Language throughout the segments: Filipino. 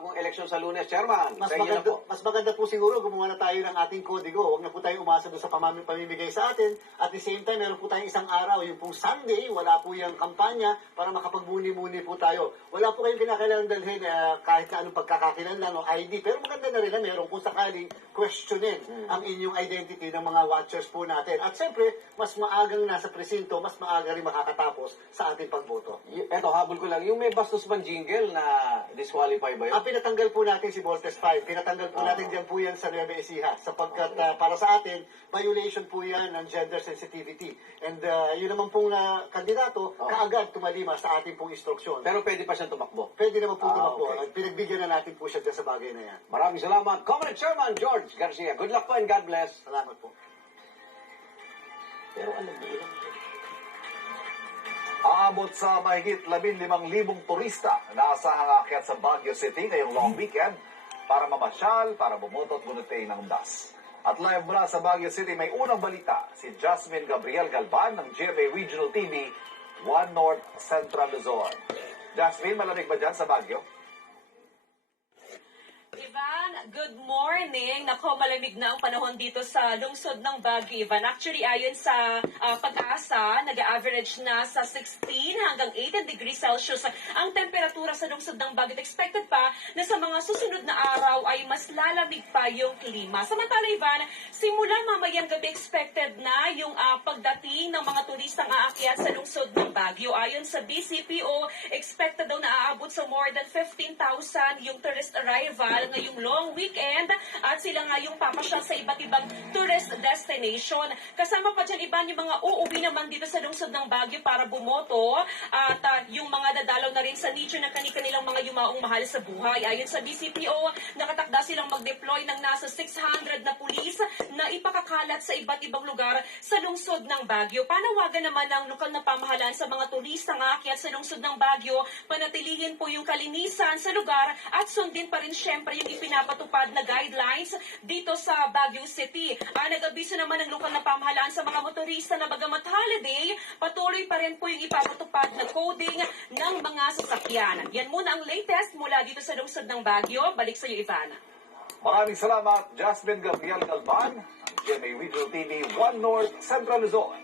bagong eleksyon sa Lunes, Chairman. Mas Sa inyo na maganda, po. mas maganda po siguro gumawa na tayo ng ating kodigo. Huwag na po tayo umasa doon sa pamimigay sa atin. At the same time, meron po tayong isang araw, yung pong Sunday, wala po yung kampanya para makapagbuni-muni po tayo. Wala po kayong kinakailangan dalhin kahit na anong pagkakakilanlan o ID. Pero maganda na rin na meron kung sakaling questionin ang inyong identity ng mga watchers po natin. At siyempre, mas maagang nasa presinto, mas maaga rin makakatapos sa ating pagboto. Eto, habol ko lang. Yung may bastos bang jingle na disqualify ba yun? Pinatanggal po natin si Voltes 5. Pinatanggal po natin dyan po yan sa Nueva Ecija. Sapagkat para sa atin, violation po yan ng gender sensitivity. And yun naman pong kandidato, kaagad tumalima sa ating pong instruksyon. Pero pwede pa siyang tumakbo. Pwede naman po tumakbo. Okay. Pinagbigyan na natin po siya dyan sa bagay na yan. Maraming salamat. Comrade Chairman George Garcia. Good luck po and God bless. Salamat po. Pero alam mo yun. Aabot sa mahigit 15,000 turista na asahang aakyat sa Baguio City ngayong long weekend para mamasyal, para bumoto at bunutin ng das. At live mula sa Baguio City, may unang balita si Jasmine Gabriel Galvan ng GMA Regional TV, 1 North Central Luzon. Jasmine, malamig ba dyan sa Baguio? Ivan, good morning. Nako, malamig na ang panahon dito sa lungsod ng Baguio, Ivan. Actually, ayon sa pag-asa, nag-average na sa 16 hanggang 18 degrees Celsius ang temperatura sa lungsod ng Baguio. Expected pa na sa mga susunod na araw ay mas lalamig pa yung klima. Samantala, Ivan, simula mamayang gabi expected na yung pagdating ng mga turistang aakyat sa lungsod ng Baguio. Ayon sa BCPO, expected daw na aabot sa more than 15,000 yung tourist arrival ngayong long weekend at sila nga yung papasyal sa iba't ibang tourist destination. Kasama pa dyan, Ivan, yung mga uuwi naman dito sa lungsod ng Baguio para bumoto at yung mga dadalaw na rin sa nicho ng kanilang mga yumaong mahal sa buhay. Ayon sa BCPO, nakatakda silang mag-deploy ng nasa 600 na pulis na ipakakalat sa iba't ibang lugar sa lungsod ng Baguio. Panawagan naman ng lokal na pamahalaan sa mga turistang aakyat sa lungsod ng Baguio, panatilihin po yung kalinisan sa lugar at sundin pa rin syempre yung ipinapatupad na guidelines dito sa Baguio City. Nag-abiso naman ng lokal na pamahalaan sa mga motorista na bagamat holiday, patuloy pa rin po yung ipapatupad na coding ng mga sasakyan. Yan muna ang latest mula dito sa lungsod ng Baguio. Balik sa iyo, Ivana. Maraming salamat, Jasmine Gabriel Galvan, GMA Regional TV, 1 North Central Luzon.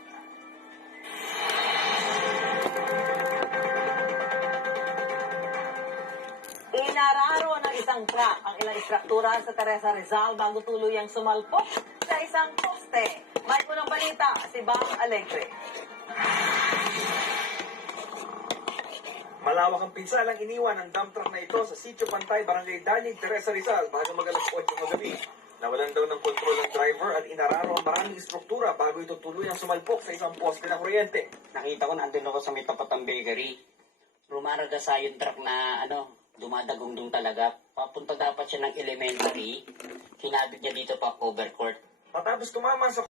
Inararo ng isang truck ang ilang istruktura sa Teresa Rizal bago tuluyang sumalpok sa isang poste. May unang balita, si Bang Alegre. Malawak ang pinsalang iniwan ng dump truck na ito sa Sitio Pantay, Barangay Danig, Teresa Rizal, bago mag-alas 8 ng gabi. Nawalan daw ng kontrol ng driver at inararo ang maraming istruktura bago ito tuluyang sumalpok sa isang poste na kuryente. Nakita ko nandun ako sa may tapat ng bakery. Rumaraga sa yung truck na dumadagundong talaga. Papunta dapat siya ng elementary. Hinabit niya dito pa cover court. Matapos tumama sa